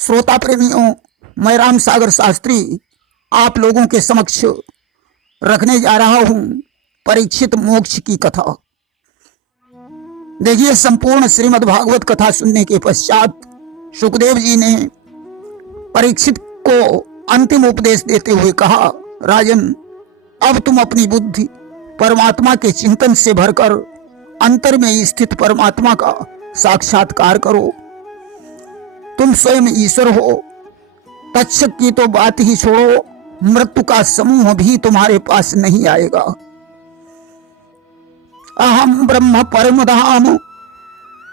श्रोता प्रेमियों, मैं राम सागर शास्त्री आप लोगों के समक्ष रखने जा रहा हूं परीक्षित मोक्ष की कथा। देखिए, संपूर्ण श्रीमद् भागवत कथा सुनने के पश्चात सुखदेव जी ने परीक्षित को अंतिम उपदेश देते हुए कहा, राजन, अब तुम अपनी बुद्धि परमात्मा के चिंतन से भरकर अंतर में स्थित परमात्मा का साक्षात्कार करो। तुम स्वयं ईश्वर हो। तक्षक की तो बात ही छोड़ो, मृत्यु का समूह भी तुम्हारे पास नहीं आएगा। अहम ब्रह्म परम धाम,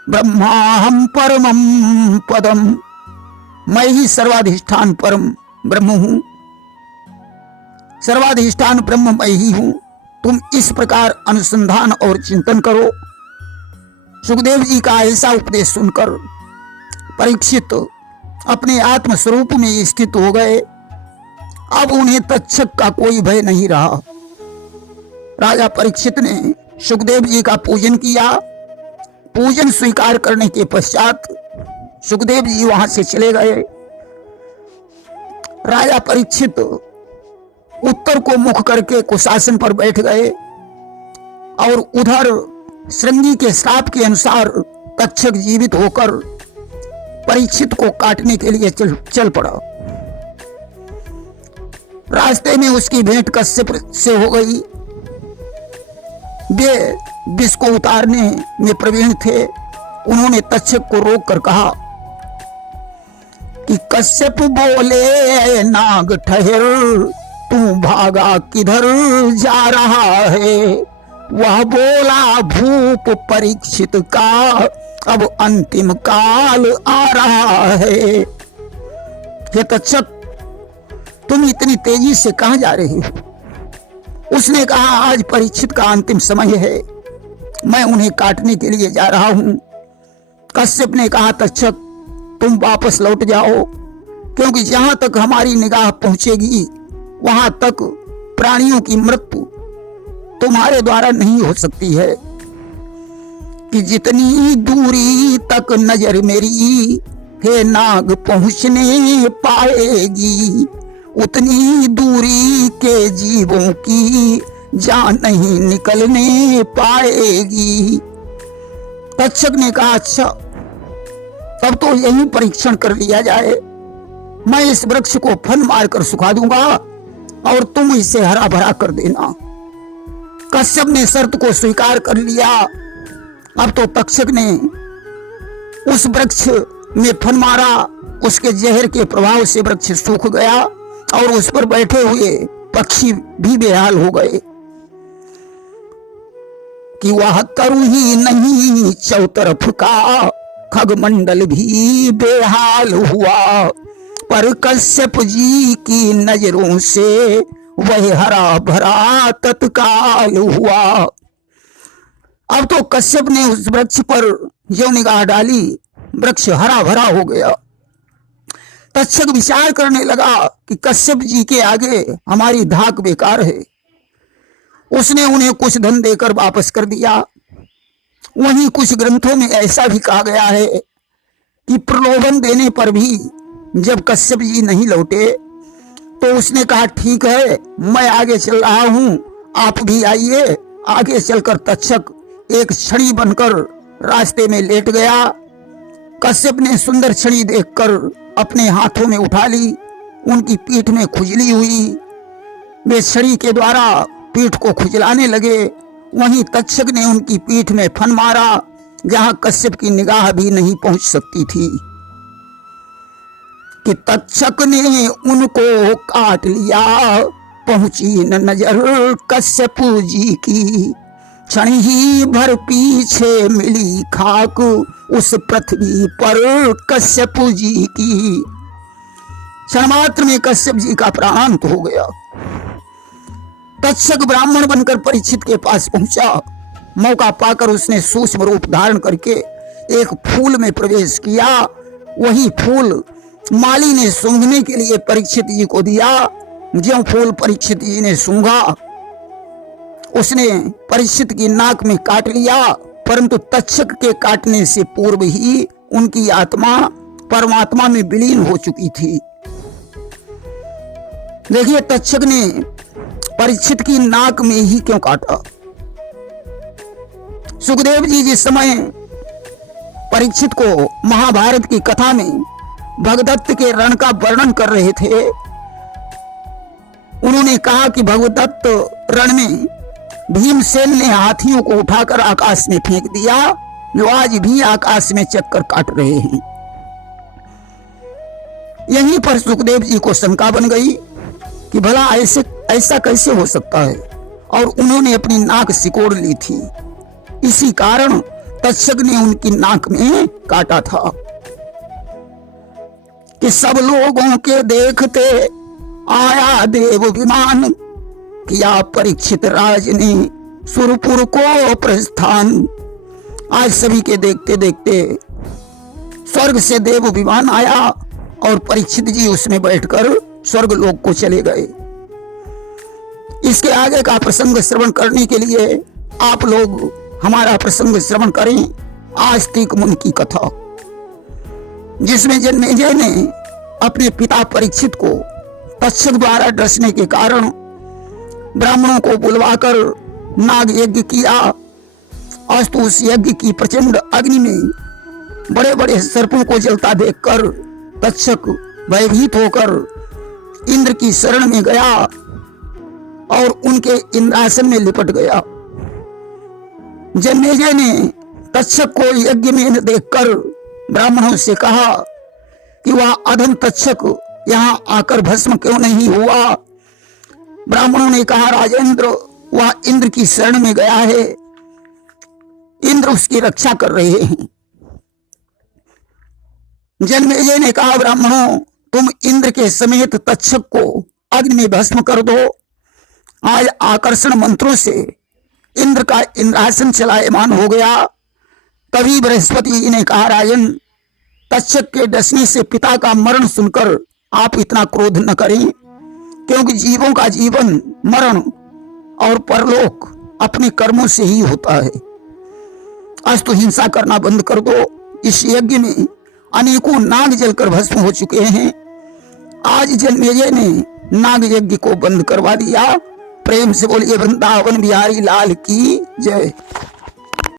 ब्रह्माहम परमं पदम। मैं ही सर्वाधिष्ठान परम ब्रह्म हूं, सर्वाधिष्ठान ब्रह्म मैं ही हूं। तुम इस प्रकार अनुसंधान और चिंतन करो। सुखदेव जी का ऐसा उपदेश सुनकर परीक्षित अपने आत्म स्वरूप में स्थित हो गए। अब उन्हें तक्षक का कोई भय नहीं रहा। राजा परीक्षित ने सुखदेव जी का पूजन किया। पूजन स्वीकार करने के पश्चात सुखदेव जी वहां से चले गए। राजा परीक्षित उत्तर को मुख करके कुशासन पर बैठ गए और उधर श्रृंगी के श्राप के अनुसार तक्षक जीवित होकर परीक्षित को काटने के लिए चल पड़ा। रास्ते में उसकी भेंट कश्यप से हो गई। वे विष को उतारने में प्रवीण थे। उन्होंने तक्षक को रोक कर कहा कि कश्यप बोले, नाग ठहर, तू भागा किधर जा रहा है? वह बोला, भूप परीक्षित का अब अंतिम काल आ रहा है। हे तक्षक, तुम इतनी तेजी से कहां जा रहे हो? उसने कहा, आज परीक्षित का अंतिम समय है, मैं उन्हें काटने के लिए जा रहा हूं। कश्यप ने कहा, तक्षक, तुम वापस लौट जाओ, क्योंकि जहां तक हमारी निगाह पहुंचेगी वहां तक प्राणियों की मृत्यु तुम्हारे द्वारा नहीं हो सकती है। कि जितनी दूरी तक नजर मेरी हे नाग पहुंचने पाएगी, उतनी दूरी के जीवों की जान नहीं निकलने पाएगी। तक्षक ने कहा, अच्छा, तब तो यही परीक्षण कर लिया जाए। मैं इस वृक्ष को फन मारकर सुखा दूंगा और तुम इसे हरा भरा कर देना। कश्यप ने शर्त को स्वीकार कर लिया। अब तो तक्षक ने उस वृक्ष में फन मारा। उसके जहर के प्रभाव से वृक्ष सूख गया और उस पर बैठे हुए पक्षी भी बेहाल हो गए। कि वह तरु ही नहीं, चौतरफ का खगमंडल भी बेहाल हुआ। पर कश्यप जी की नजरों से वह हरा भरा तत्काल हुआ। अब तो कश्यप ने उस वृक्ष पर जो निगाह डाली, वृक्ष हरा भरा हो गया। तक्षक विचार करने लगा कि कश्यप जी के आगे हमारी धाक बेकार है। उसने उन्हें कुछ धन देकर वापस कर दिया। वहीं कुछ ग्रंथों में ऐसा भी कहा गया है कि प्रलोभन देने पर भी जब कश्यप जी नहीं लौटे तो उसने कहा, ठीक है, मैं आगे चल रहा हूं, आप भी आइए। आगे चलकर तक्षक एक छड़ी बनकर रास्ते में लेट गया। कश्यप ने सुंदर छड़ी देखकर अपने हाथों में उठा ली। उनकी पीठ में खुजली हुई। वे छड़ी के द्वारा पीठ को खुजलाने लगे। वहीं तक्षक ने उनकी पीठ में फन मारा, जहां कश्यप की निगाह भी नहीं पहुंच सकती थी। कि तक्षक ने उनको काट लिया, पहुंची न नजर कश्यप जी की। क्षण ही भर पीछे मिली खाक उस पृथ्वी पर कश्यप जी की। क्षण मात्र में कश्यप जी का प्राणांत हो गया। तक्षक ब्राह्मण बनकर परीक्षित के पास पहुंचा। मौका पाकर उसने सूक्ष्म रूप धारण करके एक फूल में प्रवेश किया। वही फूल माली ने सूंघने के लिए परीक्षित जी को दिया। जो फूल परीक्षित जी ने सूंघा, उसने परीक्षित की नाक में काट लिया, परंतु तक्षक के काटने से पूर्व ही उनकी आत्मा परमात्मा में विलीन हो चुकी थी। देखिए तक्षक ने परीक्षित की नाक में ही क्यों काटा। सुखदेव जी जिस समय परीक्षित को महाभारत की कथा में भगदत्त के रण का वर्णन कर रहे थे, उन्होंने कहा कि भगदत्त रण में भीमसेन ने हाथियों को उठाकर आकाश में फेंक दिया, जो आज भी आकाश में चक्कर काट रहे हैं। यहीं पर सुखदेव जी को शंका बन गई कि भला ऐसा कैसे हो सकता है, और उन्होंने अपनी नाक सिकोड़ ली थी। इसी कारण तक्षक ने उनकी नाक में काटा था कि सब लोगों के देखते आया देव विमान, किया परीक्षित राज ने सुरपुर को प्रस्थान। आज सभी के देखते देखते स्वर्ग से देव विमान आया और परीक्षित जी उसमें बैठकर स्वर्ग लोक को चले गए। इसके आगे का प्रसंग श्रवण करने के लिए आप लोग हमारा प्रसंग श्रवण करें आस्तिक मुनि की कथा, जिसमें जन्मेजय ने अपने पिता परीक्षित को तक्षक द्वारा डसने के कारण ब्राह्मणों को बुलवाकर नाग यज्ञ किया। अस्तु उस यज्ञ की प्रचंड अग्नि में बड़े बड़े सर्पों को जलता देखकर तक्षक भयभीत होकर इंद्र की शरण में गया और उनके इंद्रासन में लिपट गया। जन्मेजय ने तक्षक को यज्ञ में न देखकर ब्राह्मणों से कहा कि वह अधम तक्षक यहां आकर भस्म क्यों नहीं हुआ। ब्राह्मणों ने कहा राजेंद्र, वह इंद्र की शरण में गया है, इंद्र उसकी रक्षा कर रहे हैं। जन्मेजय ने कहा ब्राह्मणों, तुम इंद्र के समेत तक्षक को अग्नि में भस्म कर दो। आज आकर्षण मंत्रों से इंद्र का इंद्रासन चलायमान हो गया। तभी बृहस्पति जी ने कहा राजन, तक्षक के डसने से पिता का मरण सुनकर आप इतना क्रोध न करें, क्योंकि जीवों का जीवन, मरण और परलोक अपने कर्मों से ही होता है। अस्तु हिंसा करना बंद कर दो। इस यज्ञ में अनेकों नाग जलकर भस्म हो चुके हैं। आज जन्मेजय ने नाग यज्ञ को बंद करवा दिया। प्रेम से बोलिए वृंदावन बिहारी लाल की जय।